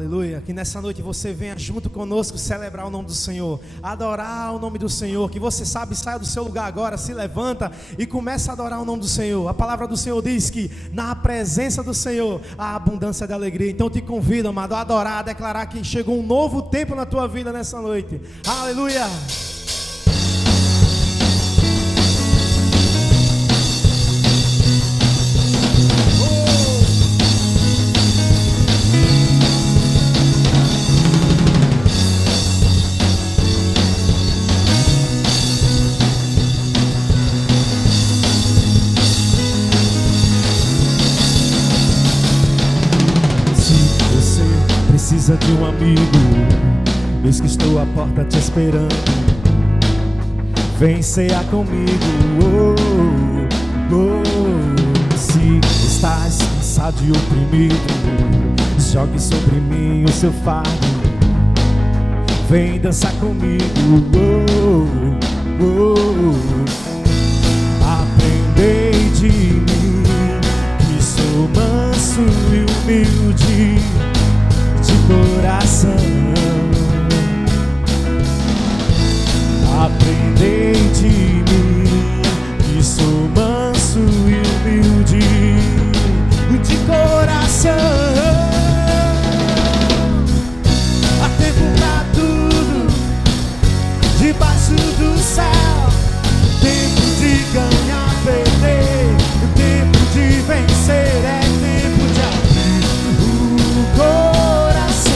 Aleluia, que nessa noite você venha junto conosco celebrar o nome do Senhor, adorar o nome do Senhor. Que você sabe, saia do seu lugar agora, se levanta e começa a adorar o nome do Senhor. A palavra do Senhor diz que na presença do Senhor há abundância de alegria. Então eu te convido, amado, a adorar, a declarar que chegou um novo tempo na tua vida nessa noite. Aleluia. Precisa de um amigo, eis que estou à porta te esperando. Vem cear comigo, oh, oh. Se estás cansado e oprimido, jogue sobre mim o seu fardo. Vem dançar comigo, oh, oh. Aprendei de mim, que sou manso e humilde de coração. Aprendei de mim, que sou manso e humilde de coração. Há tempo pra tudo debaixo do céu, tempo de ganhar, perder, tempo de vencer, é tempo de abrir o coração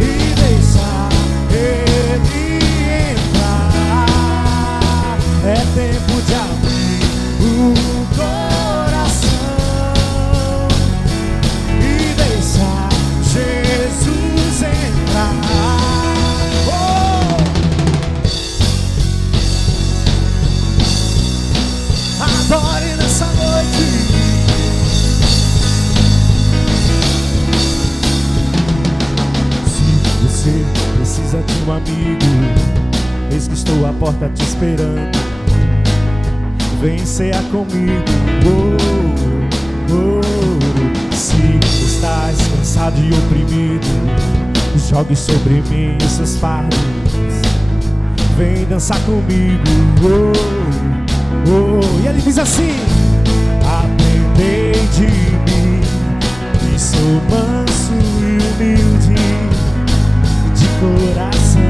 e deixar ele entrar. É tempo de abrir o coração e deixar Jesus entrar. Oh! Adore nessa noite. Se você precisa de um amigo, eis que estou à porta te esperando. Vem cear comigo, oh, oh. Se estás cansado e oprimido, jogue sobre mim os seus fardos. Vem dançar comigo, oh, oh. E ele diz assim: aprendei de mim, que sou manso e humilde de coração.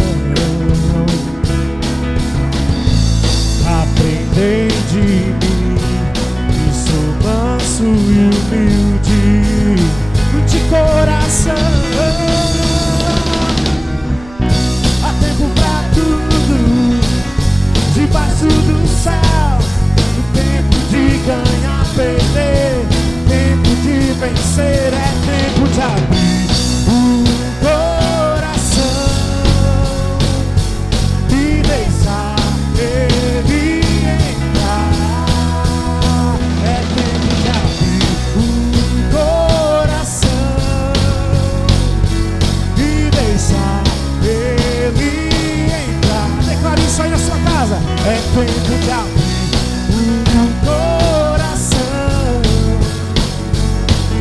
Aprendei de mim, que sou manso e humilde de coração. Há tempo pra tudo debaixo do céu, tempo de ganhar, perder, tempo de vencer, é tempo de abrir o coração e deixar ele entrar. É tempo de abrir o coração e deixar ele entrar. Declare isso aí na sua casa. É tempo de abrir o coração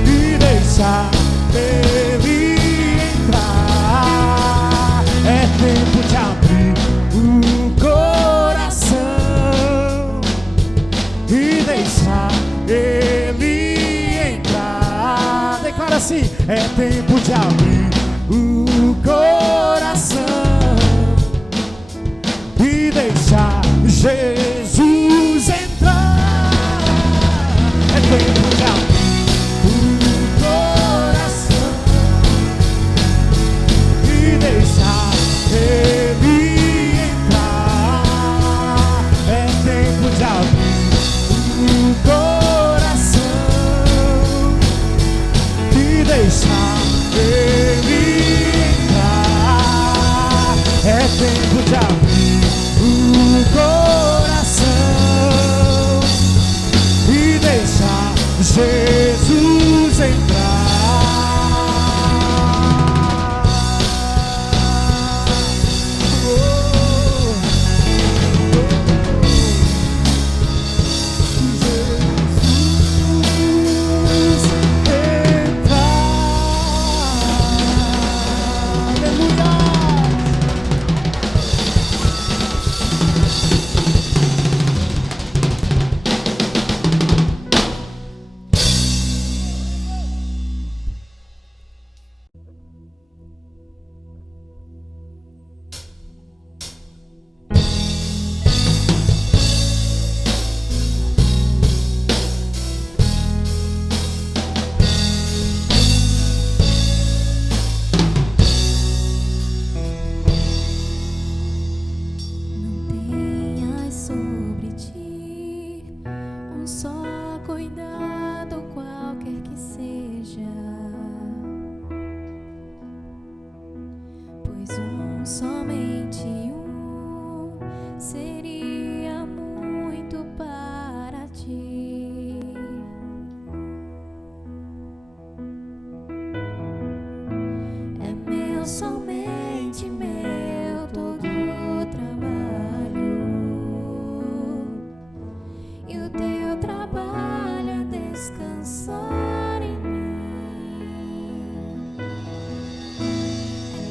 e deixar ele entrar. É tempo de abrir o coração e deixar ele entrar. Declara assim: é tempo de abrir o coração e deixar Jesus entrar. É tempo de abrir o coração e deixar ele entrar. É tempo de abrir o coração e deixar ele entrar. É tempo de abrir o coração e deixar Jesus entrar. Jesus entrar. seria muito para ti. É meu, somente meu, todo o trabalho, e o teu trabalho é descansar em mim.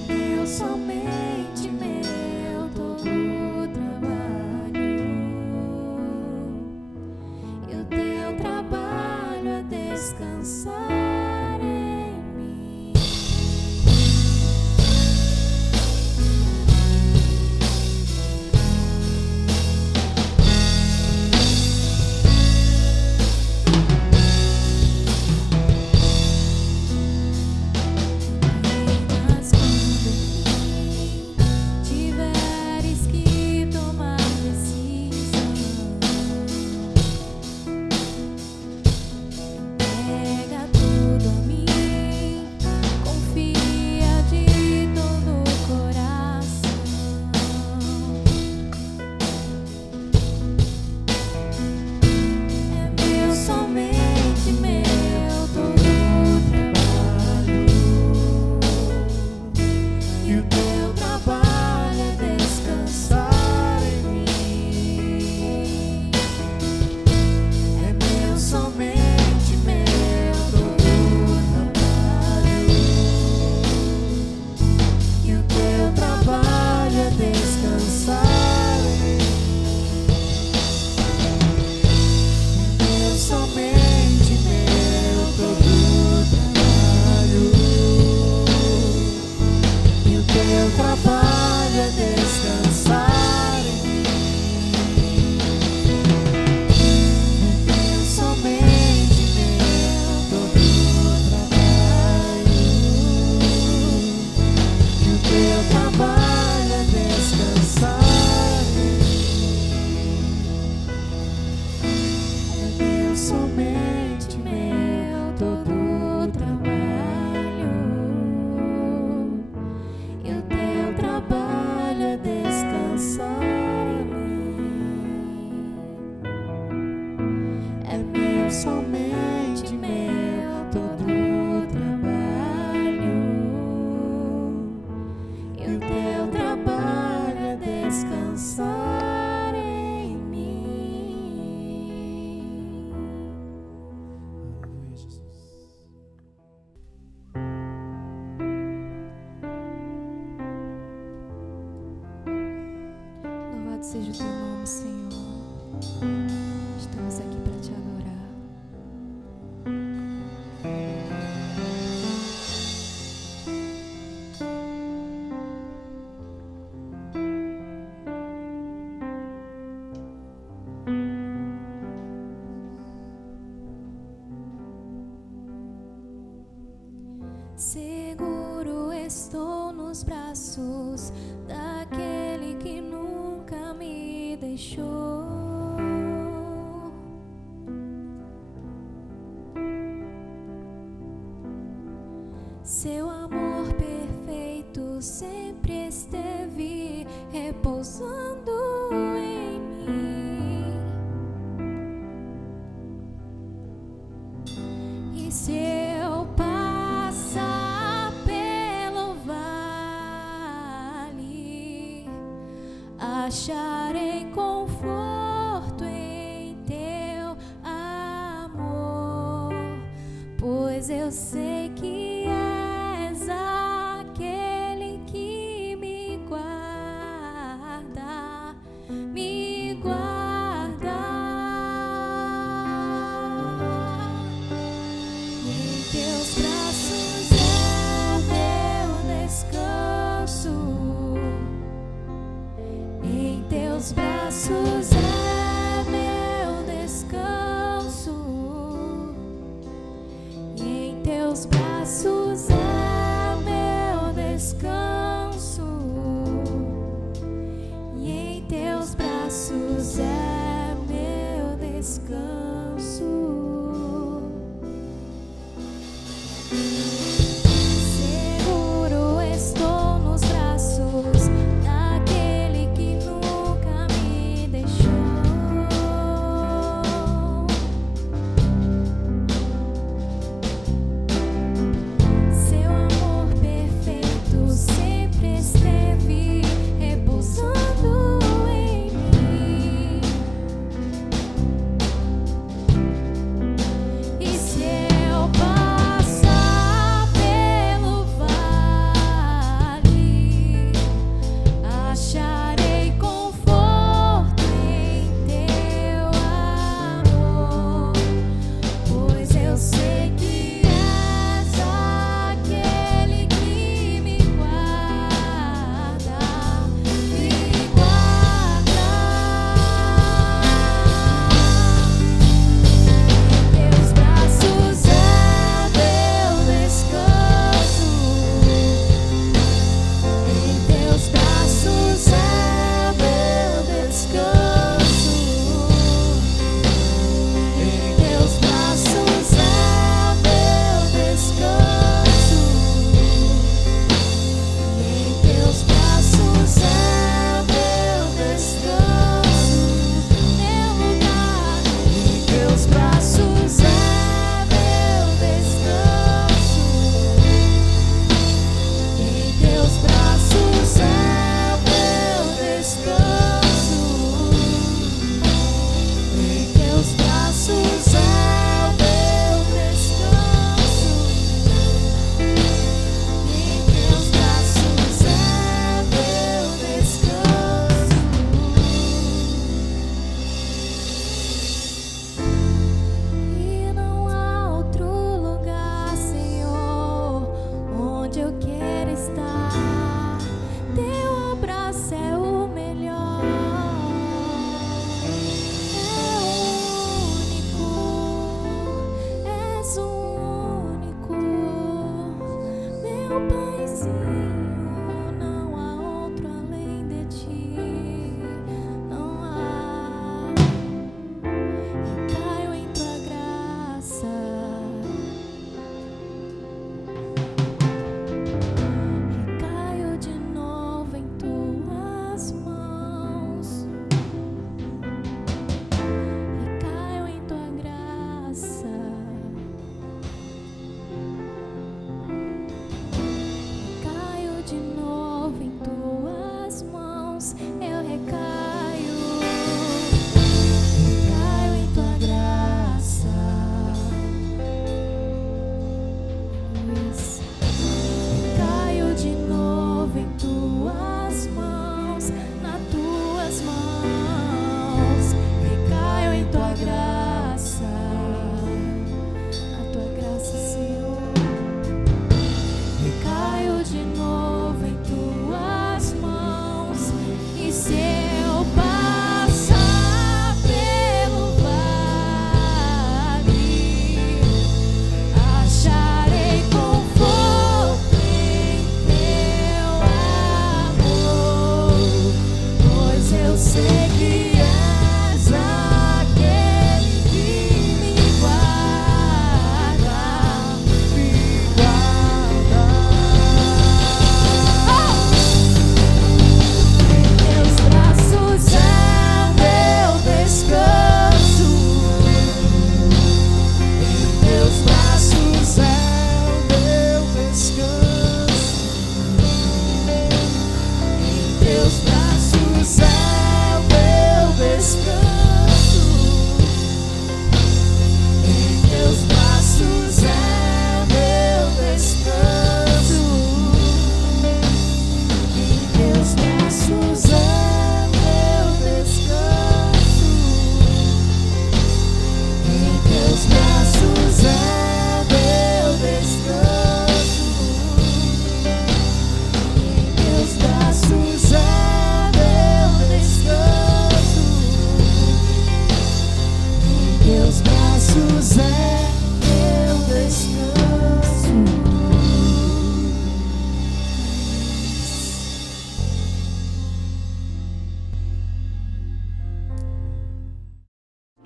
É meu, somente meu, todo o trabalho, e o teu trabalho é descansar em mim. Mas quando enfim tiveres que tomar decisão, pega tudo a mim, confia de todo o coração. É meu, somente meu, todo o trabalho, e o teu trabalho é descansar em mim. É meu, somente meu, todo o trabalho, e o teu trabalho é descansar em mim. É meu, somente meu, todo o trabalho, e o teu trabalho é descansar em mim. É meu, somente meu, todo o trabalho, e o teu trabalho é descansar em mim. É meu, somente meu, todo o trabalho, e o teu trabalho é descansar em mim. É meu, somente meu, todo o trabalho, e o teu trabalho é descansar em mim. Aleluia, Jesus. Louvado seja o teu nome, Senhor. Estamos aqui para te adorar. Seguro estou nos braços daquele que nunca me deixou. Seu amor perfeito sempre esteve repousando em mim. E se eu passar pelo vale, acharei conforto em teu amor, pois eu sei que és aquele que me guarda, me guarda. Em teus braços é meu descanso, em teus braços é meu descanso, e em teus braços é meu descanso, e em teus braços é meu descanso. Seguro estou nos braços daquele que nunca me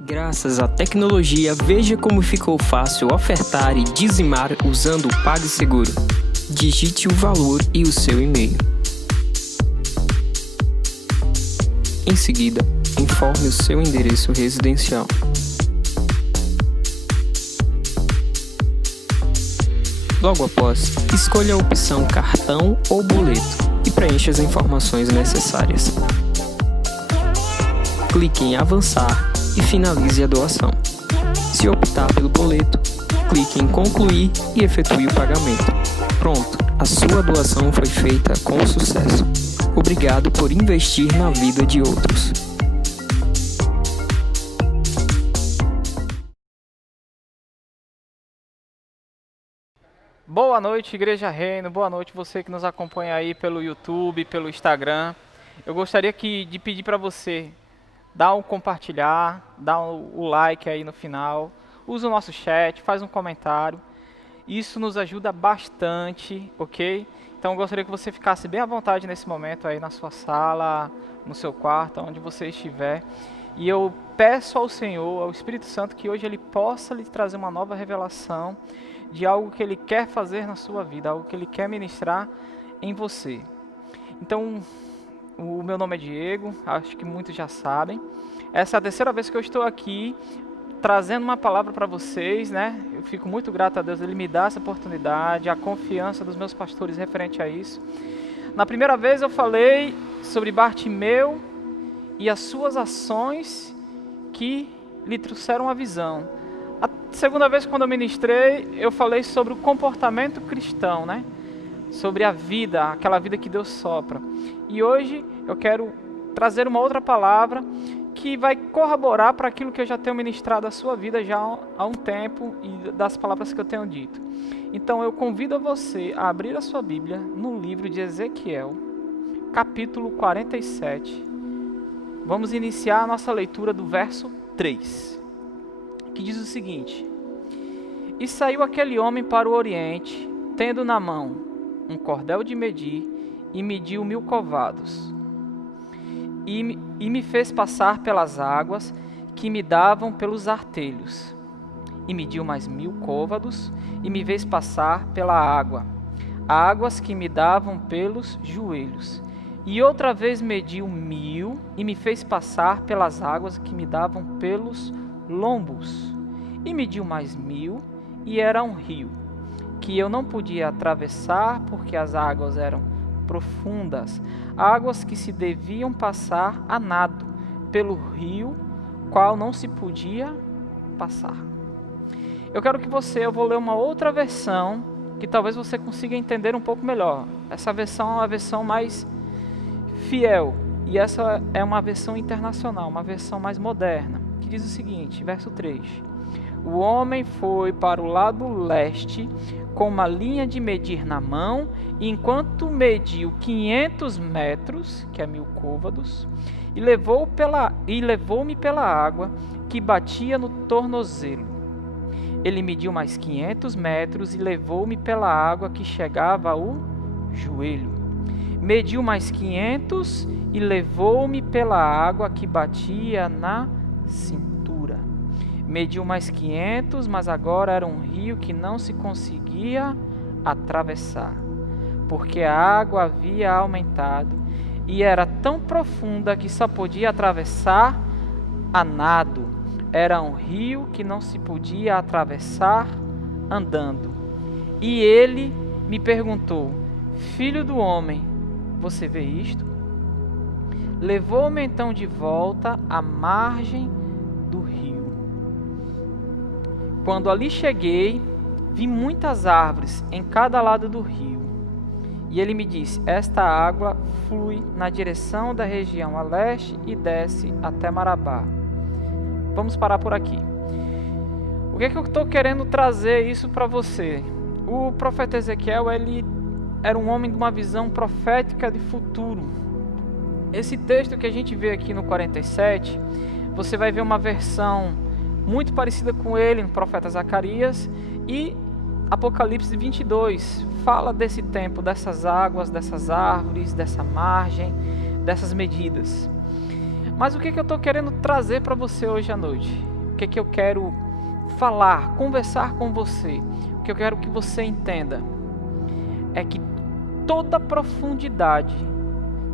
Graças à tecnologia, veja como ficou fácil ofertar e dizimar usando o PagSeguro. Digite o valor e o seu e-mail. Em seguida, informe o seu endereço residencial. Logo após, escolha a opção cartão ou boleto e preencha as informações necessárias. Clique em avançar e finalize a doação. Se optar pelo boleto, clique em concluir e efetue o pagamento. Pronto, a sua doação foi feita com sucesso. Obrigado por investir na vida de outros. Boa noite, Igreja Reino. Boa noite você que nos acompanha aí pelo YouTube, pelo Instagram. Eu gostaria de pedir para você dar um compartilhar, dar o like aí no final. Usa o nosso chat, faz um comentário. Isso nos ajuda bastante, ok? Então eu gostaria que você ficasse bem à vontade nesse momento aí na sua sala, no seu quarto, onde você estiver. E eu peço ao Senhor, ao Espírito Santo, que hoje Ele possa lhe trazer uma nova revelação de algo que Ele quer fazer na sua vida, algo que Ele quer ministrar em você. Então, o meu nome é Diego, acho que muitos já sabem. Essa é a terceira vez que eu estou aqui trazendo uma palavra para vocês, né? Eu fico muito grato a Deus, Ele me dá essa oportunidade, a confiança dos meus pastores referente a isso. Na primeira vez eu falei sobre Bartimeu e as suas ações que lhe trouxeram a visão. A segunda vez, quando eu ministrei, eu falei sobre o comportamento cristão, né? Sobre a vida, aquela vida que Deus sopra. E hoje eu quero trazer uma outra palavra que vai corroborar para aquilo que eu já tenho ministrado à sua vida já há um tempo e das palavras que eu tenho dito. Então eu convido a você a abrir a sua Bíblia no livro de Ezequiel, capítulo 47. Vamos iniciar a nossa leitura do verso 3, que diz o seguinte: E saiu aquele homem para o oriente, tendo na mão um cordel de medir, e mediu 1000 covados. E me fez passar pelas águas que me davam pelos artelhos. E mediu mais 1000 côvados, e me fez passar pela água, águas que me davam pelos joelhos. E outra vez mediu 1000, e me fez passar pelas águas que me davam pelos lombos. E mediu mais 1000, e era um rio, que eu não podia atravessar, porque as águas eram profundas, águas que se deviam passar a nado pelo rio, qual não se podia passar. Eu quero que eu vou ler uma outra versão, que talvez você consiga entender um pouco melhor. Essa versão é uma versão mais fiel, e essa é uma versão internacional, uma versão mais moderna, que diz o seguinte, verso 3: O homem foi para o lado leste com uma linha de medir na mão, e enquanto mediu 500 metros, que é 1000 côvados, e levou-me pela água que batia no tornozelo. Ele mediu mais 500 metros e levou-me pela água que chegava ao joelho. Mediu mais 500 e levou-me pela água que batia na cintura. Mediu mais 500, mas agora era um rio que não se conseguia atravessar, porque a água havia aumentado e era tão profunda que só podia atravessar a nado. Era um rio que não se podia atravessar andando. E ele me perguntou: Filho do homem, você vê isto? Levou-me então de volta à margem do rio. Quando ali cheguei, vi muitas árvores em cada lado do rio. E ele me disse: esta água flui na direção da região a leste e desce até Marabá. Vamos parar por aqui. O que é que eu estou querendo trazer isso para você? O profeta Ezequiel, ele era um homem de uma visão profética de futuro. Esse texto que a gente vê aqui no 47, você vai ver uma versão muito parecida com ele no profeta Zacarias, e Apocalipse 22 fala desse tempo, dessas águas, dessas árvores, dessa margem, dessas medidas. Mas o que eu estou querendo trazer para você hoje à noite? o que é que eu quero falar, conversar com você, o que eu quero que você entenda é que toda profundidade,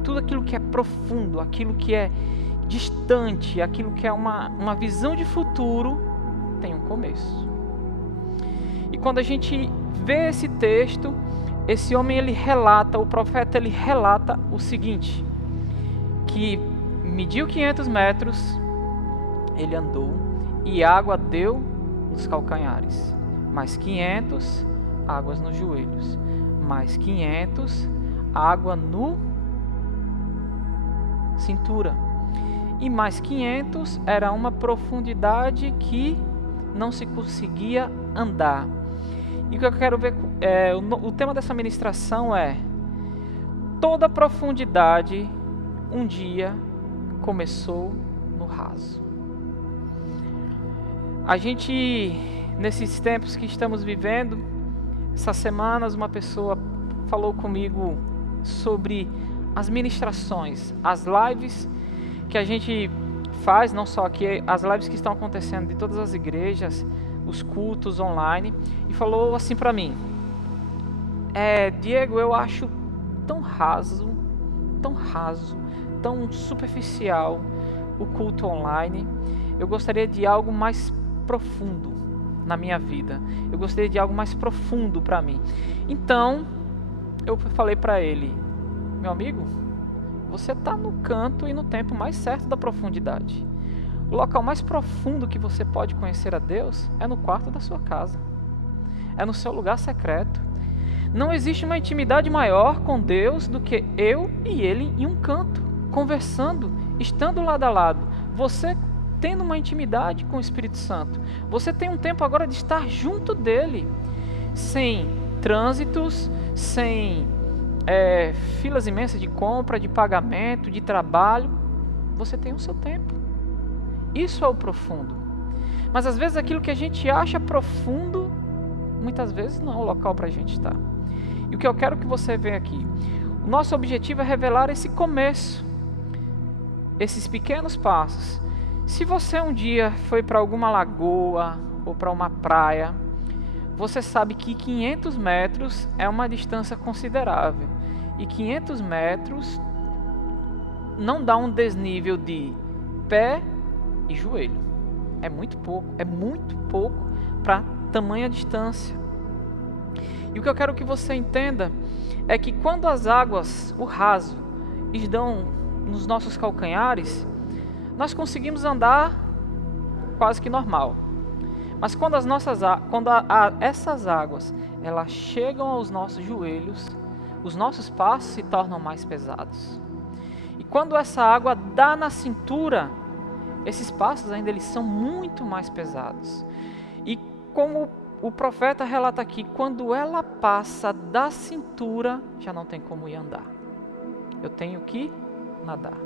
tudo aquilo que é profundo, aquilo que é distante, aquilo que é uma visão de futuro, tem um começo. E quando a gente vê esse texto, esse homem ele relata, o profeta ele relata o seguinte, que mediu 500 metros, ele andou e água deu nos calcanhares, mais 500, águas nos joelhos, mais 500, água no cintura, e mais 500 era uma profundidade que não se conseguia andar. E o que eu quero ver, o tema dessa ministração é: toda profundidade um dia começou no raso. A gente, nesses tempos que estamos vivendo, essas semanas uma pessoa falou comigo sobre as ministrações, as lives que a gente faz, não só aqui, as lives que estão acontecendo de todas as igrejas, os cultos online, e falou assim para mim: Diego, eu acho tão raso, tão superficial o culto online. Eu gostaria de algo mais profundo na minha vida. Eu gostaria de algo mais profundo para mim. Então, eu falei para ele: meu amigo, você está no canto e no tempo mais certo da profundidade. O local mais profundo que você pode conhecer a Deus é no quarto da sua casa. É no seu lugar secreto. Não existe uma intimidade maior com Deus do que eu e Ele em um canto, conversando, estando lado a lado. Você tendo uma intimidade com o Espírito Santo. Você tem um tempo agora de estar junto dEle, sem trânsitos, sem filas imensas de compra, de pagamento, de trabalho. Você tem o seu tempo. Isso é o profundo. Mas às vezes aquilo que a gente acha profundo, muitas vezes não é o local para a gente estar. E o que eu quero que você veja aqui, o nosso objetivo é revelar esse começo, esses pequenos passos. Se você um dia foi para alguma lagoa ou para uma praia, você sabe que 500 metros é uma distância considerável. E 500 metros não dá um desnível de pé e joelho. É muito pouco para tamanha distância. E o que eu quero que você entenda é que quando as águas, o raso, estão nos nossos calcanhares, nós conseguimos andar quase que normal. Mas quando essas águas elas chegam aos nossos joelhos, os nossos passos se tornam mais pesados. E quando essa água dá na cintura, esses passos ainda eles são muito mais pesados. E como o profeta relata aqui, quando ela passa da cintura, já não tem como ir andar. Eu tenho que nadar.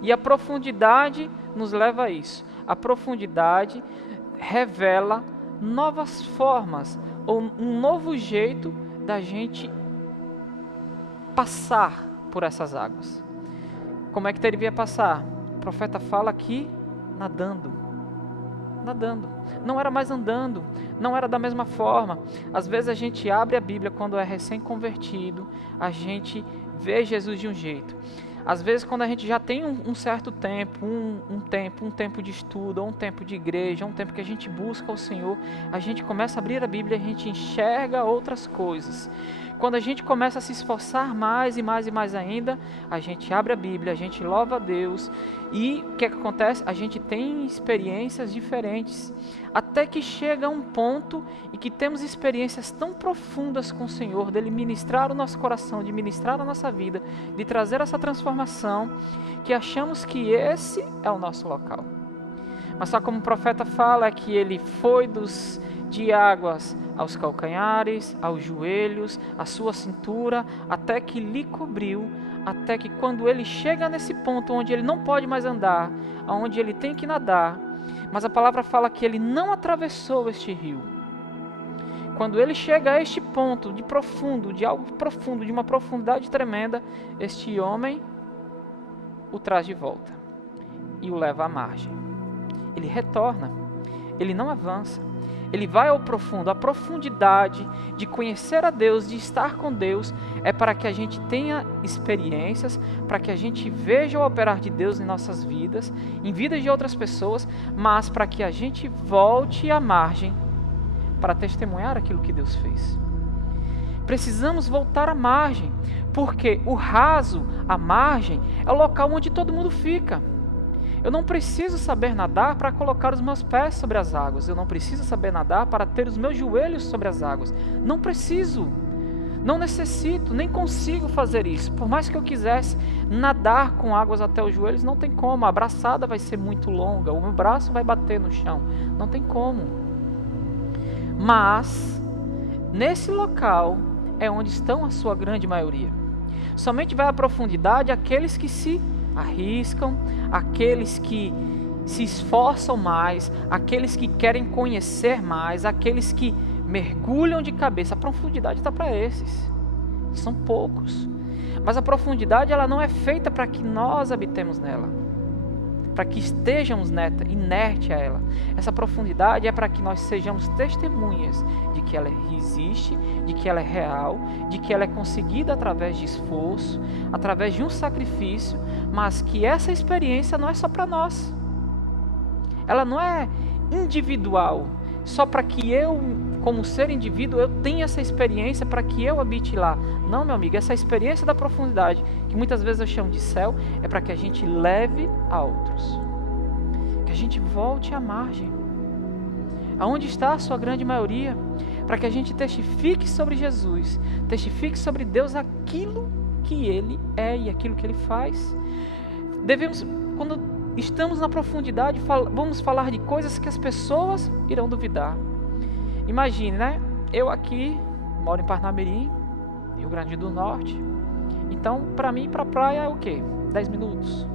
E a profundidade nos leva a isso. A profundidade revela novas formas, ou um novo jeito da gente passar por essas águas. Como é que devia passar? O profeta fala aqui, nadando. Não era mais andando, não era da mesma forma. Às vezes a gente abre a Bíblia quando é recém-convertido, a gente vê Jesus de um jeito. Às vezes quando a gente já tem um certo tempo, um tempo de estudo, ou um tempo de igreja, um tempo que a gente busca o Senhor, a gente começa a abrir a Bíblia e a gente enxerga outras coisas. Quando a gente começa a se esforçar mais e mais e mais ainda, a gente abre a Bíblia, a gente louva a Deus e o que acontece? A gente tem experiências diferentes, até que chega um ponto em que temos experiências tão profundas com o Senhor, dele ministrar o nosso coração, de ministrar a nossa vida, de trazer essa transformação, que achamos que esse é o nosso local. Mas só como o profeta fala, é que ele foi de águas aos calcanhares, aos joelhos, à sua cintura, até que lhe cobriu, até que quando ele chega nesse ponto onde ele não pode mais andar, onde ele tem que nadar, mas a palavra fala que ele não atravessou este rio. Quando ele chega a este ponto de profundo, de algo profundo, de uma profundidade tremenda, este homem o traz de volta e o leva à margem. Ele retorna. ele não avança. Ele vai ao profundo. A profundidade de conhecer a Deus, de estar com Deus, é para que a gente tenha experiências, para que a gente veja o operar de Deus em nossas vidas, em vidas de outras pessoas, mas para que a gente volte à margem para testemunhar aquilo que Deus fez. Precisamos voltar à margem, porque o raso, a margem, é o local onde todo mundo fica. Eu não preciso saber nadar para colocar os meus pés sobre as águas. Eu não preciso saber nadar para ter os meus joelhos sobre as águas. Não preciso. Não necessito, nem consigo fazer isso. Por mais que eu quisesse nadar com águas até os joelhos, não tem como. A braçada vai ser muito longa, o meu braço vai bater no chão. Não tem como. Mas, nesse local é onde estão a sua grande maioria. Somente vai à profundidade aqueles que se arriscam, aqueles que se esforçam mais, aqueles que querem conhecer mais, aqueles que mergulham de cabeça. A profundidade está para esses. São poucos. Mas a profundidade ela não é feita para que nós habitemos nela, para que estejamos inerte a ela. Essa profundidade é para que nós sejamos testemunhas de que ela existe, de que ela é real, de que ela é conseguida através de esforço, através de um sacrifício, mas que essa experiência não é só para nós. Ela não é individual, só para que eu, como ser indivíduo, eu tenha essa experiência para que eu habite lá. Não, meu amigo, essa experiência da profundidade, que muitas vezes eu chamo de céu, é para que a gente leve a outros. Que a gente volte à margem. Aonde está a sua grande maioria? Para que a gente testifique sobre Jesus, testifique sobre Deus aquilo que Ele é e aquilo que Ele faz. Devemos, quando estamos na profundidade, vamos falar de coisas que as pessoas irão duvidar. Imagine, né? Eu aqui moro em Parnamirim, Rio Grande do Norte. Então, para mim, para a praia é o quê? 10 minutos?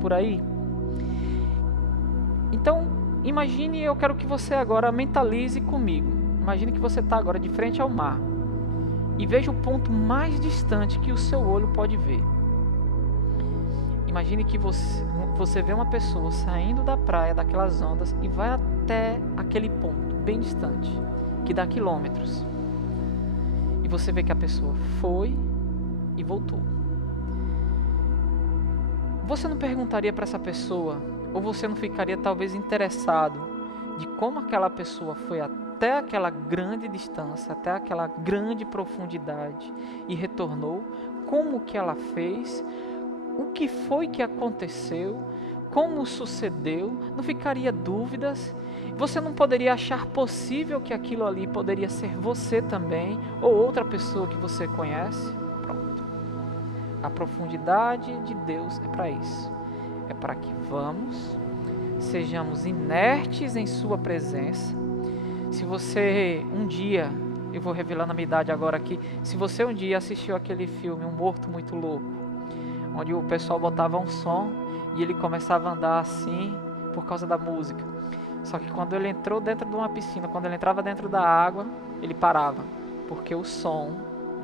Por aí? Então, imagine, eu quero que você agora mentalize comigo. Imagine que você está agora de frente ao mar e veja o ponto mais distante que o seu olho pode ver. Imagine que você vê uma pessoa saindo da praia, daquelas ondas, e vai até aquele ponto bem distante, que dá quilômetros. E você vê que a pessoa foi e voltou. Você não perguntaria para essa pessoa, ou você não ficaria talvez interessado de como aquela pessoa foi até aquela grande distância, até aquela grande profundidade e retornou? Como que ela fez? O que foi que aconteceu? Como sucedeu? Não ficaria dúvidas? Você não poderia achar possível que aquilo ali poderia ser você também, ou outra pessoa que você conhece? Pronto. A profundidade de Deus é para isso. É para que sejamos inertes em sua presença. Se você um dia, eu vou revelando a minha idade agora aqui, se você um dia assistiu aquele filme Um Morto Muito Louco, onde o pessoal botava um som e ele começava a andar assim por causa da música. Só que quando ele entrou dentro de uma piscina, quando ele entrava dentro da água, ele parava, porque o som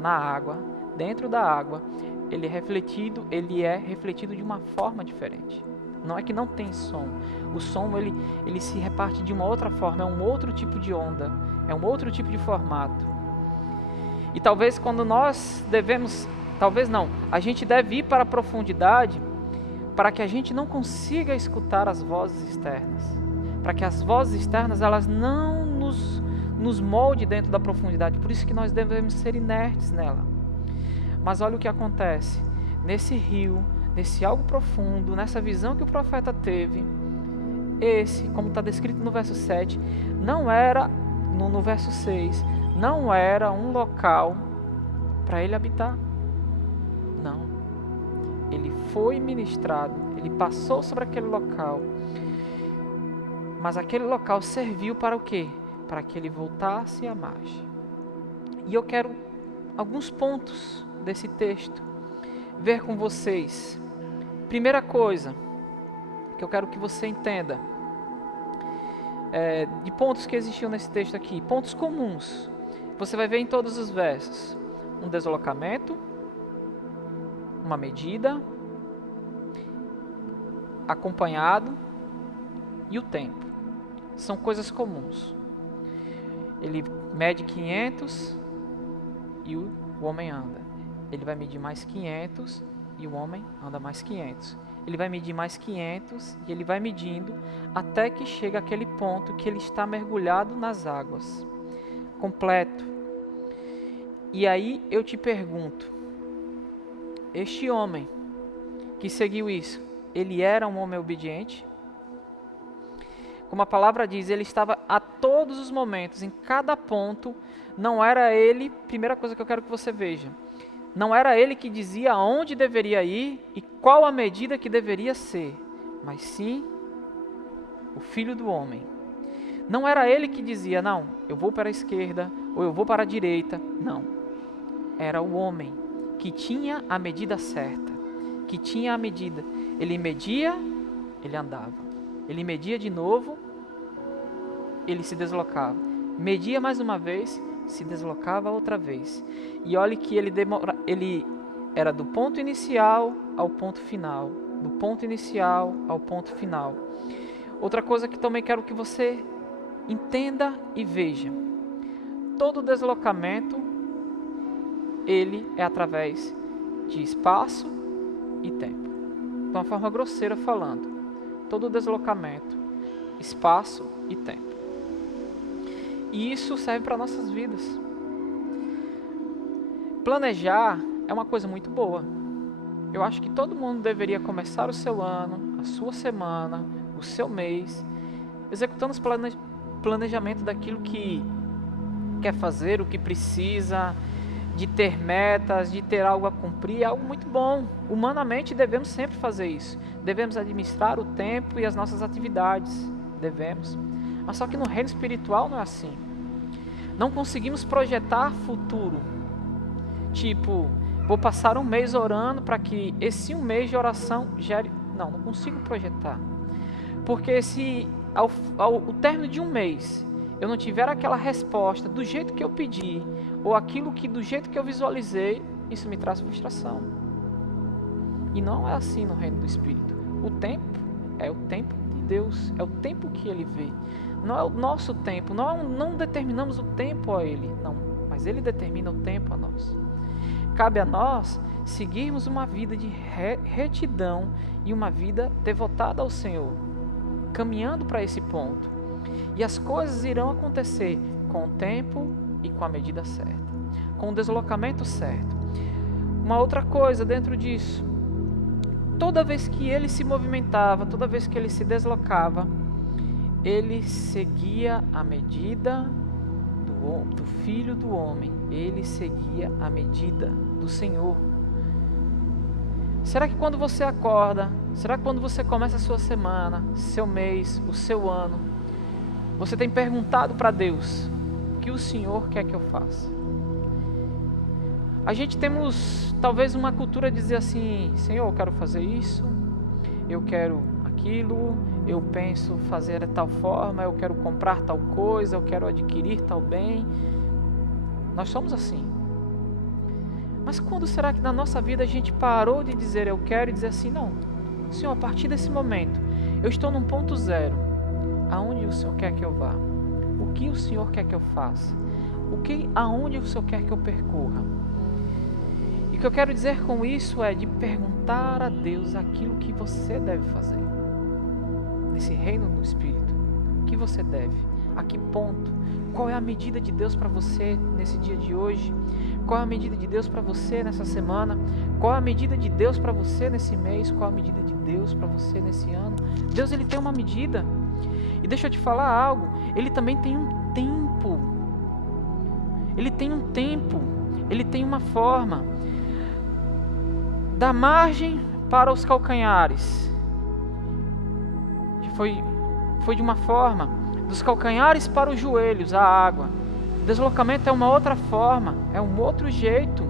na água, dentro da água, ele é refletido de uma forma diferente. Não é que não tem som. O som ele se reparte de uma outra forma, é um outro tipo de onda, é um outro tipo de formato. E talvez quando nós a gente deve ir para a profundidade para que a gente não consiga escutar as vozes externas. Para que as vozes externas elas não nos molde dentro da profundidade. Por isso que nós devemos ser inertes nela. Mas olha o que acontece. Nesse rio, nesse algo profundo, nessa visão que o profeta teve, esse, como está descrito no verso 7, não era, no verso 6, não era um local para ele habitar. Não. Ele foi ministrado, ele passou sobre aquele local. Mas aquele local serviu para o quê? Para que ele voltasse à margem. E eu quero alguns pontos desse texto ver com vocês. Primeira coisa que eu quero que você entenda, de pontos que existiam nesse texto aqui, pontos comuns. Você vai ver em todos os versos. Um deslocamento, uma medida, acompanhado e o tempo. são coisas comuns. Ele mede 500 e o homem anda. Ele vai medir mais 500 e o homem anda mais 500. Ele vai medir mais 500 e ele vai medindo até que chega aquele ponto que ele está mergulhado nas águas, completo. E aí eu te pergunto, este homem que seguiu isso, ele era um homem obediente? Como a palavra diz, ele estava a todos os momentos, em cada ponto, não era ele, primeira coisa que eu quero que você veja, não era ele que dizia aonde deveria ir e qual a medida que deveria ser, mas sim o Filho do Homem. Não era ele que dizia, não, eu vou para a esquerda ou eu vou para a direita, não. Era o homem que tinha a medida certa, que tinha a medida. Ele media, ele andava. Ele media de novo, ele se deslocava. Media mais uma vez, se deslocava outra vez. E olhe que ele era do ponto inicial ao ponto final. Do ponto inicial ao ponto final. Outra coisa que também quero que você entenda e veja. Todo deslocamento, ele é através de espaço e tempo. De uma forma grosseira falando. Todo deslocamento, espaço e tempo. E isso serve para nossas vidas. Planejar é uma coisa muito boa. Eu acho que todo mundo deveria começar o seu ano, a sua semana, o seu mês, executando os planejamento daquilo que quer fazer, o que precisa, de ter metas, de ter algo a cumprir, é algo muito bom. Humanamente devemos sempre fazer isso. Devemos administrar o tempo e as nossas atividades. Devemos. Mas só que no reino espiritual não é assim. Não conseguimos projetar futuro. Tipo, vou passar um mês orando para que esse um mês de oração gere... Não consigo projetar. Porque se ao término de um mês eu não tiver aquela resposta do jeito que eu pedi, ou aquilo que do jeito que eu visualizei, isso me traz frustração. E não é assim no reino do Espírito. O tempo é o tempo de Deus, é o tempo que Ele vê. Não é o nosso tempo, não determinamos o tempo a Ele, não, mas Ele determina o tempo a nós. Cabe a nós seguirmos uma vida de retidão e uma vida devotada ao Senhor, caminhando para esse ponto. E as coisas irão acontecer com o tempo e com a medida certa, com o deslocamento certo. Uma outra coisa dentro disso, toda vez que ele se movimentava, toda vez que ele se deslocava, ele seguia a medida do Filho do Homem, ele seguia a medida do Senhor. Será que quando você acorda, será que quando você começa a sua semana, seu mês, o seu ano, você tem perguntado para Deus, o que o Senhor quer que eu faça? A gente temos talvez uma cultura de dizer assim, Senhor, eu quero fazer isso, eu quero aquilo, eu penso fazer de tal forma, eu quero comprar tal coisa, eu quero adquirir tal bem. Nós somos assim. Mas quando será que na nossa vida a gente parou de dizer eu quero e dizer assim, não, Senhor, a partir desse momento, eu estou num ponto zero. Aonde o Senhor quer que eu vá? O que o Senhor quer que eu faça? Aonde o Senhor quer que eu percorra? E o que eu quero dizer com isso é de perguntar a Deus aquilo que você deve fazer. Nesse reino do Espírito. O que você deve? A que ponto? Qual é a medida de Deus para você nesse dia de hoje? Qual é a medida de Deus para você nessa semana? Qual é a medida de Deus para você nesse mês? Qual é a medida de Deus para você nesse ano? Deus, Ele tem uma medida. E deixa eu te falar algo. Ele também tem um tempo. Ele tem um tempo. Ele tem uma forma. Da margem para os calcanhares. Foi de uma forma. Dos calcanhares para os joelhos, a água. O deslocamento é uma outra forma, é um outro jeito.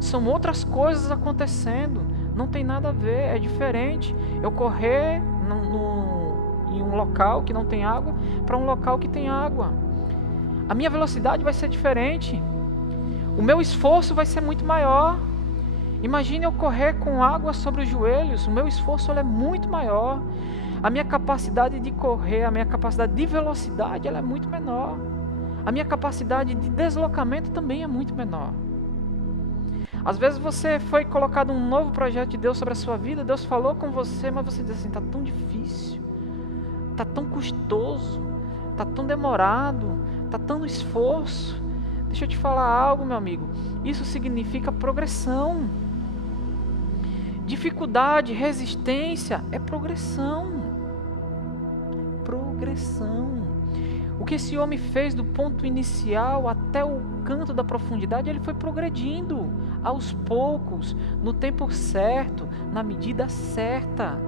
São outras coisas acontecendo. Não tem nada a ver, é diferente. Eu correr em um local que não tem água para um local que tem água. A minha velocidade vai ser diferente. O meu esforço vai ser muito maior. Imagine eu correr com água sobre os joelhos. O meu esforço é muito maior. A minha capacidade de correr, a minha capacidade de velocidade, ela é muito menor. A minha capacidade de deslocamento também é muito menor. Às vezes você foi colocado um novo projeto de Deus sobre a sua vida, Deus falou com você, mas você diz assim, está tão difícil, está tão custoso, está tão demorado, está tão esforço. Deixa eu te falar algo, meu amigo, isso significa progressão. Dificuldade, resistência é progressão. Progressão. O que esse homem fez do ponto inicial até o canto da profundidade, ele foi progredindo aos poucos, no tempo certo, na medida certa,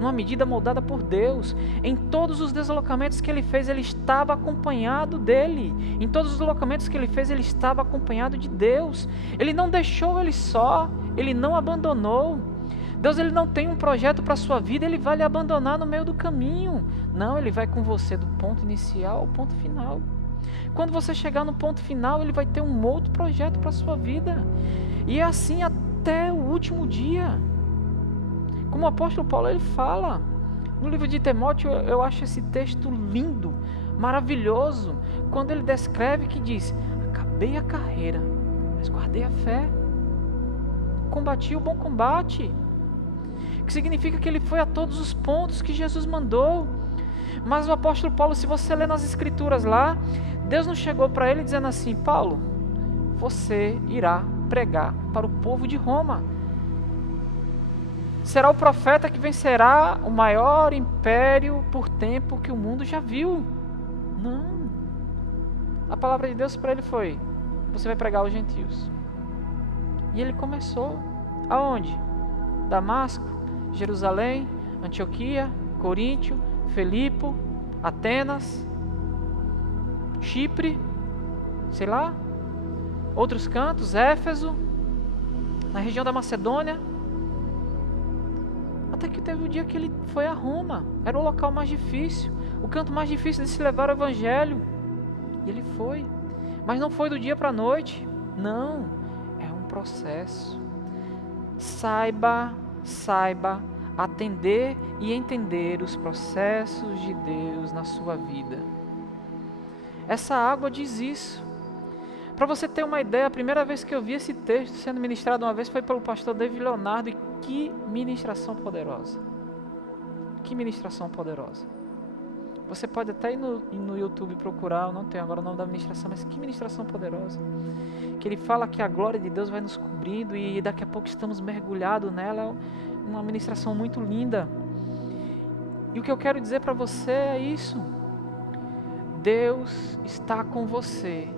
numa medida moldada por Deus. Em todos os deslocamentos que ele fez, ele estava acompanhado dele. Em todos os deslocamentos que ele fez, ele estava acompanhado de Deus. Ele não deixou ele só, ele não abandonou. Deus, ele não tem um projeto para a sua vida, ele vai lhe abandonar no meio do caminho. Não, ele vai com você do ponto inicial ao ponto final. Quando você chegar no ponto final, ele vai ter um outro projeto para a sua vida. E é assim até o último dia. Como o apóstolo Paulo, ele fala, no livro de Timóteo, eu acho esse texto lindo, maravilhoso, quando ele descreve que diz, acabei a carreira, mas guardei a fé, combati o bom combate, que significa que ele foi a todos os pontos que Jesus mandou. Mas o apóstolo Paulo, se você ler nas escrituras lá, Deus não chegou para ele dizendo assim, Paulo, você irá pregar para o povo de Roma. Será o profeta que vencerá o maior império por tempo que o mundo já viu. Não. A palavra de Deus para ele foi, você vai pregar aos gentios. E ele começou. Aonde? Damasco, Jerusalém, Antioquia, Coríntio, Filipe, Atenas, Chipre, sei lá, outros cantos, Éfeso, na região da Macedônia, até que teve o dia que ele foi a Roma. Era o local mais difícil, o canto mais difícil de se levar o evangelho, e ele foi, mas não foi do dia para a noite, não, é um processo. Saiba atender e entender os processos de Deus na sua vida. Essa água diz isso. Para você ter uma ideia, a primeira vez que eu vi esse texto sendo ministrado uma vez foi pelo pastor David Leonardo, e que ministração poderosa. Que ministração poderosa. Você pode até ir no YouTube procurar, eu não tenho agora o nome da ministração, mas que ministração poderosa. Que ele fala que a glória de Deus vai nos cobrindo e daqui a pouco estamos mergulhados nela. É uma ministração muito linda. E o que eu quero dizer para você é isso. Deus está com você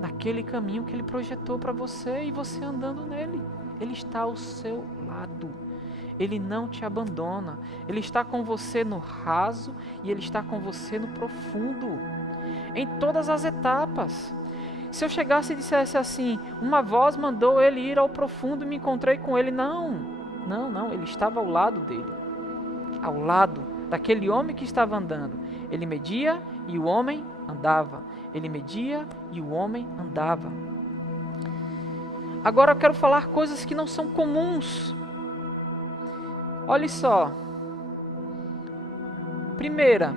naquele caminho que Ele projetou para você e você andando nele. Ele está ao seu lado. Ele não te abandona. Ele está com você no raso e Ele está com você no profundo. Em todas as etapas. Se eu chegasse e dissesse assim, uma voz mandou ele ir ao profundo e me encontrei com ele. Não. Ele estava ao lado dele. Ao lado daquele homem que estava andando. Ele media e o homem andava. Ele media e o homem andava. Agora eu quero falar coisas que não são comuns. Olha só. Primeira,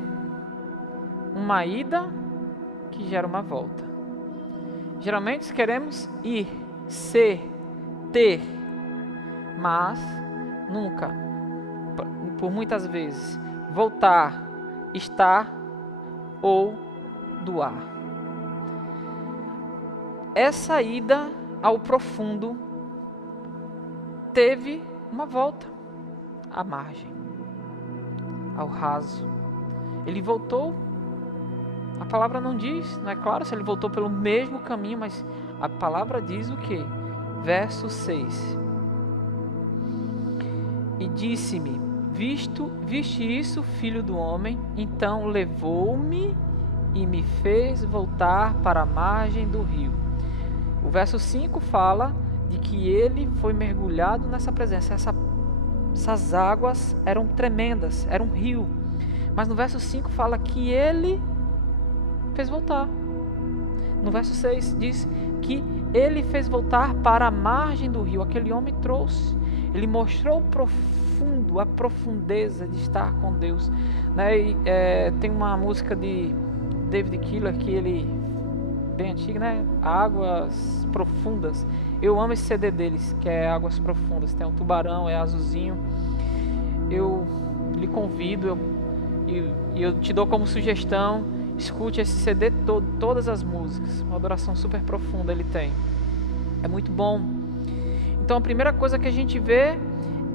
uma ida que gera uma volta. Geralmente queremos ir, ser, ter, mas nunca, por muitas vezes, voltar, estar ou doar. Essa ida ao profundo teve uma volta à margem, ao raso. Ele voltou. A palavra não diz, não é claro se ele voltou pelo mesmo caminho, mas a palavra diz o quê? Verso 6. E disse-me, viste isso, filho do homem? Então levou-me e me fez voltar para a margem do rio. O verso 5 fala de que ele foi mergulhado nessa presença. Essas águas eram tremendas, era um rio. Mas no verso 5 fala que ele fez voltar. No verso 6 diz que ele fez voltar para a margem do rio. Aquele homem trouxe. Ele mostrou o profundo, a profundeza de estar com Deus, né? E, tem uma música de David Keeler que ele, bem antiga, né? Águas Profundas. Eu amo esse CD deles, que é Águas Profundas. Tem um tubarão, é azulzinho. Eu lhe convido, eu te dou como sugestão, escute esse CD todo, todas as músicas. Uma adoração super profunda ele tem. É muito bom. Então a primeira coisa que a gente vê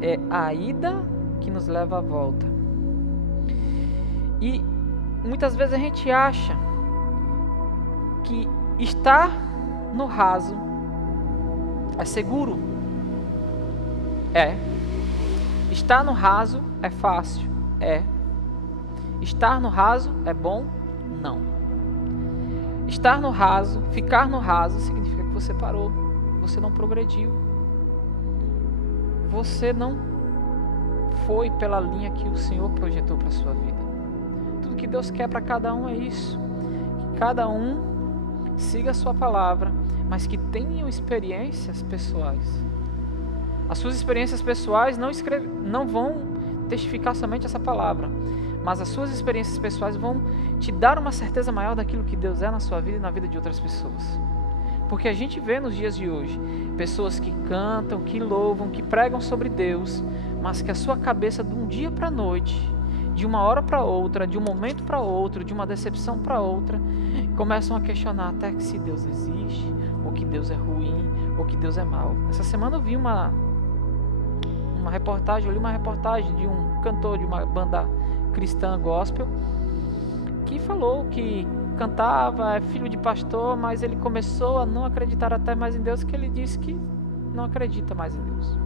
é a ida que nos leva à volta. E muitas vezes a gente acha que estar no raso é seguro. Estar no raso é fácil. Estar no raso é bom? Não. Estar no raso, ficar no raso, significa que você parou. Você não progrediu. Você não foi pela linha que o Senhor projetou para a sua vida. Tudo que Deus quer para cada um é isso. Que cada um siga a sua palavra, mas que tenham experiências pessoais. As suas experiências pessoais não vão testificar somente essa palavra, mas as suas experiências pessoais vão te dar uma certeza maior daquilo que Deus é na sua vida e na vida de outras pessoas. Porque a gente vê nos dias de hoje pessoas que cantam, que louvam, que pregam sobre Deus, mas que a sua cabeça de um dia para a noite, de uma hora para outra, de um momento para outro, de uma decepção para outra, começam a questionar até que se Deus existe, ou que Deus é ruim, ou que Deus é mau. Essa semana eu vi uma reportagem, eu li uma reportagem de um cantor de uma banda cristã gospel, que falou que cantava, é filho de pastor, mas ele começou a não acreditar até mais em Deus, que ele disse que não acredita mais em Deus.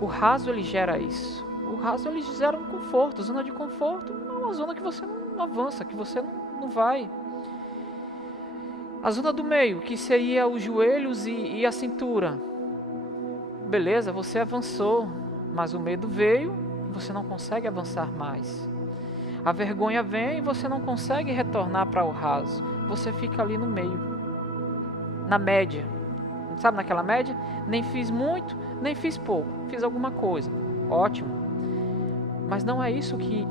O raso, ele gera isso. O raso, ele gera um conforto. Zona de conforto é uma zona que você não avança, que você não vai. A zona do meio, que seria os joelhos e a cintura. Beleza, você avançou, mas o medo veio e você não consegue avançar mais. A vergonha vem e você não consegue retornar para o raso. Você fica ali no meio, na média. Sabe, naquela média? Nem fiz muito, nem fiz pouco. Fiz alguma coisa. Ótimo. Mas não é isso que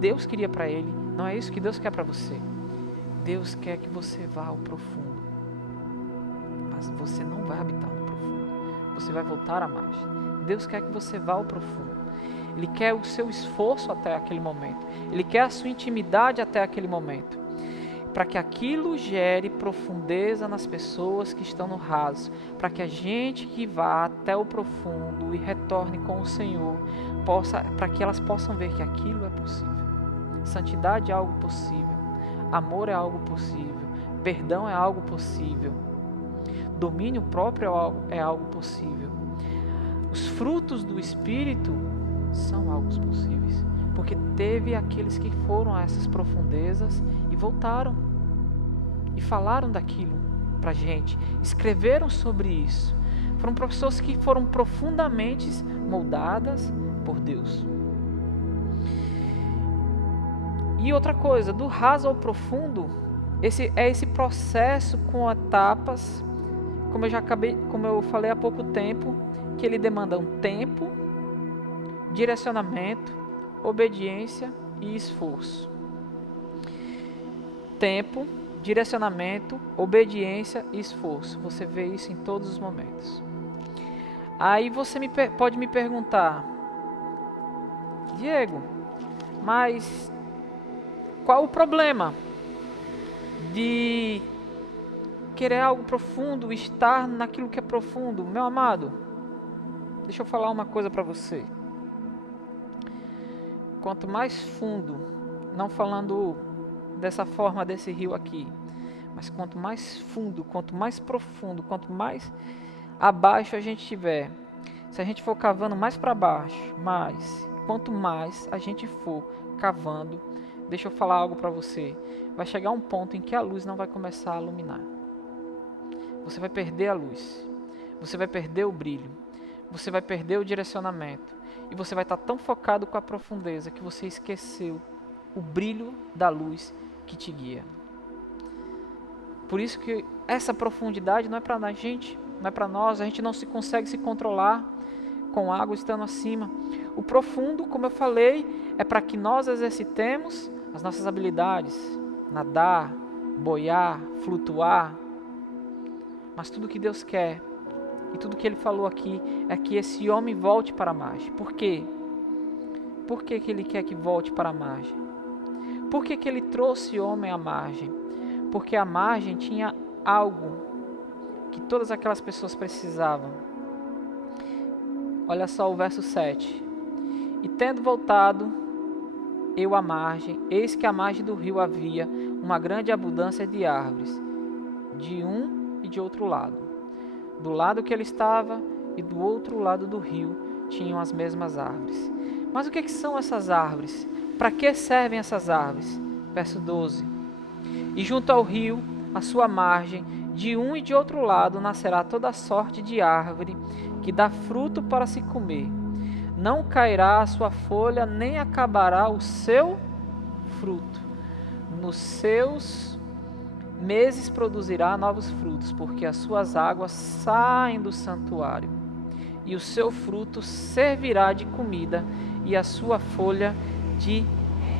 Deus queria para ele. Não é isso que Deus quer para você. Deus quer que você vá ao profundo. Mas você não vai habitar no profundo. Você vai voltar à margem. Deus quer que você vá ao profundo. Ele quer o seu esforço até aquele momento. Ele quer a sua intimidade até aquele momento. Para que aquilo gere profundeza nas pessoas que estão no raso. Para que a gente que vá até o profundo e retorne com o Senhor, para que elas possam ver que aquilo é possível. Santidade é algo possível. Amor é algo possível. Perdão é algo possível. Domínio próprio é algo possível. Os frutos do Espírito são algo possíveis. Porque teve aqueles que foram a essas profundezas e voltaram. E falaram daquilo pra gente. Escreveram sobre isso. Foram pessoas que foram profundamente moldadas por Deus. E outra coisa, do raso ao profundo, esse processo com etapas, como eu falei há pouco tempo, que ele demanda um tempo, direcionamento, obediência e esforço. Tempo, direcionamento, obediência e esforço. Você vê isso em todos os momentos. Aí você pode me perguntar, Diego, mas qual o problema de querer algo profundo, estar naquilo que é profundo? Meu amado, deixa eu falar uma coisa para você. Quanto mais fundo, não falando dessa forma desse rio aqui, mas quanto mais fundo, quanto mais profundo, quanto mais abaixo a gente estiver, se a gente for cavando mais para baixo, quanto mais a gente for cavando, deixa eu falar algo para você, vai chegar um ponto em que a luz não vai começar a iluminar. Você vai perder a luz, você vai perder o brilho, você vai perder o direcionamento. E você vai estar tão focado com a profundeza que você esqueceu o brilho da luz que te guia. Por isso que essa profundidade não é para a gente não é para nós, a gente não se consegue se controlar com água estando acima. O profundo, como eu falei, é para que nós exercitemos as nossas habilidades, nadar, boiar, flutuar. Mas tudo que Deus quer, e tudo que Ele falou aqui, é que esse homem volte para a margem. Por quê? Por que Ele quer que volte para a margem? Por que Ele trouxe o homem à margem? Porque a margem tinha algo que todas aquelas pessoas precisavam. Olha só o verso 7. E tendo voltado eu à margem, eis que à margem do rio havia uma grande abundância de árvores, de um e de outro lado. Do lado que ele estava e do outro lado do rio tinham as mesmas árvores. Mas o que são essas árvores? Para que servem essas árvores? Verso 12. E junto ao rio, à sua margem, de um e de outro lado nascerá toda sorte de árvore que dá fruto para se comer. Não cairá a sua folha, nem acabará o seu fruto. Nos seus meses produzirá novos frutos, porque as suas águas saem do santuário. E o seu fruto servirá de comida, e a sua folha de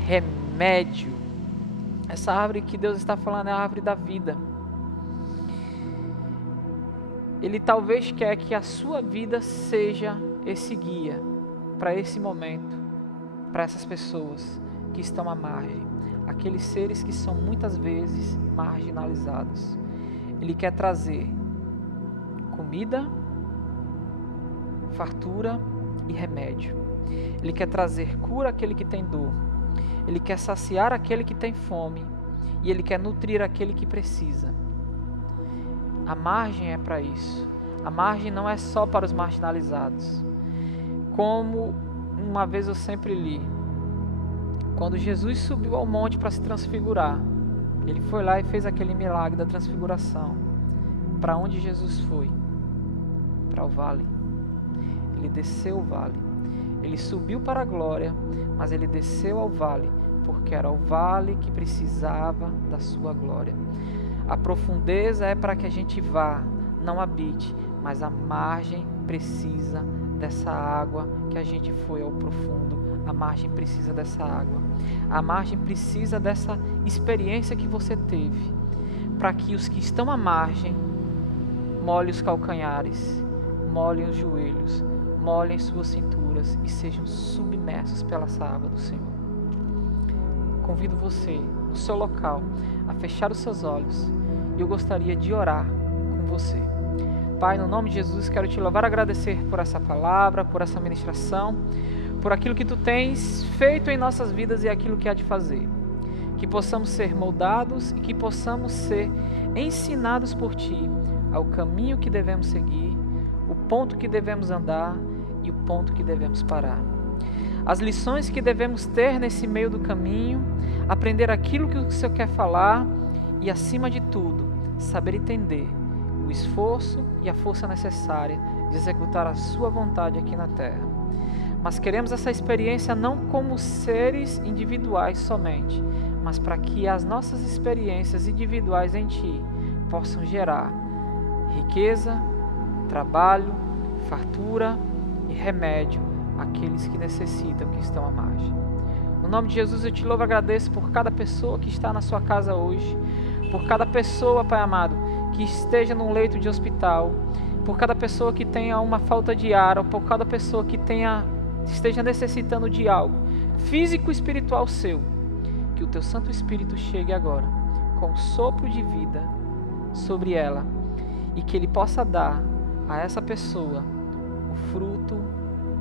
remédio. Essa árvore que Deus está falando é a árvore da vida. Ele talvez quer que a sua vida seja esse guia para esse momento, para essas pessoas que estão à margem, aqueles seres que são muitas vezes marginalizados. Ele quer trazer comida, fartura e remédio. Ele quer trazer cura àquele que tem dor. Ele quer saciar aquele que tem fome. E Ele quer nutrir aquele que precisa. A margem é para isso. A margem não é só para os marginalizados. Como uma vez eu sempre li, quando Jesus subiu ao monte para se transfigurar, Ele foi lá e fez aquele milagre da transfiguração. Para onde Jesus foi? Para o vale. Ele desceu o vale. Ele subiu para a glória, mas Ele desceu ao vale, porque era o vale que precisava da sua glória. A profundeza é para que a gente vá, não habite, mas a margem precisa dessa água que a gente foi ao profundo. A margem precisa dessa água. A margem precisa dessa experiência que você teve, para que os que estão à margem molhem os calcanhares, molhem os joelhos, molhem suas cinturas e sejam submersos pela essa água do Senhor. Convido você, no seu local, a fechar os seus olhos, e eu gostaria de orar com você. Pai, no nome de Jesus, quero te louvar e agradecer por essa palavra, por essa ministração, por aquilo que Tu tens feito em nossas vidas e aquilo que há de fazer. Que possamos ser moldados e que possamos ser ensinados por Ti ao caminho que devemos seguir, o ponto que devemos andar e o ponto que devemos parar. As lições que devemos ter nesse meio do caminho, aprender aquilo que o Senhor quer falar e, acima de tudo, saber entender o esforço e a força necessária de executar a Sua vontade aqui na terra. Mas queremos essa experiência não como seres individuais somente, mas para que as nossas experiências individuais em Ti possam gerar riqueza, trabalho, fartura e remédio àqueles que necessitam, que estão à margem. No nome de Jesus eu Te louvo e agradeço por cada pessoa que está na sua casa hoje, por cada pessoa, Pai amado, que esteja num leito de hospital, por cada pessoa que tenha uma falta de ar, ou por cada pessoa que esteja necessitando de algo físico e espiritual seu. Que o Teu Santo Espírito chegue agora com sopro de vida sobre ela e que Ele possa dar a essa pessoa o fruto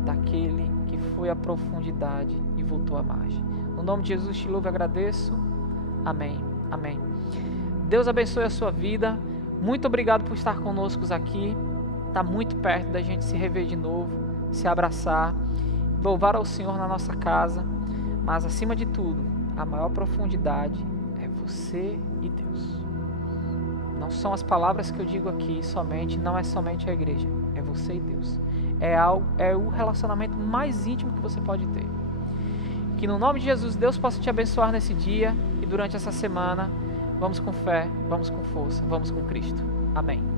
daquele que foi à profundidade e voltou à margem. No nome de Jesus te louvo e agradeço. Amém. Amém. Deus abençoe a sua vida. Muito obrigado por estar conosco aqui. Está muito perto da gente se rever de novo, se abraçar, louvar ao Senhor na nossa casa. Mas acima de tudo, a maior profundidade é você e Deus. Não são as palavras que eu digo aqui somente, não é somente a igreja, é você e Deus. É o relacionamento mais íntimo que você pode ter. Que no nome de Jesus, Deus possa te abençoar nesse dia e durante essa semana. Vamos com fé, vamos com força, vamos com Cristo. Amém.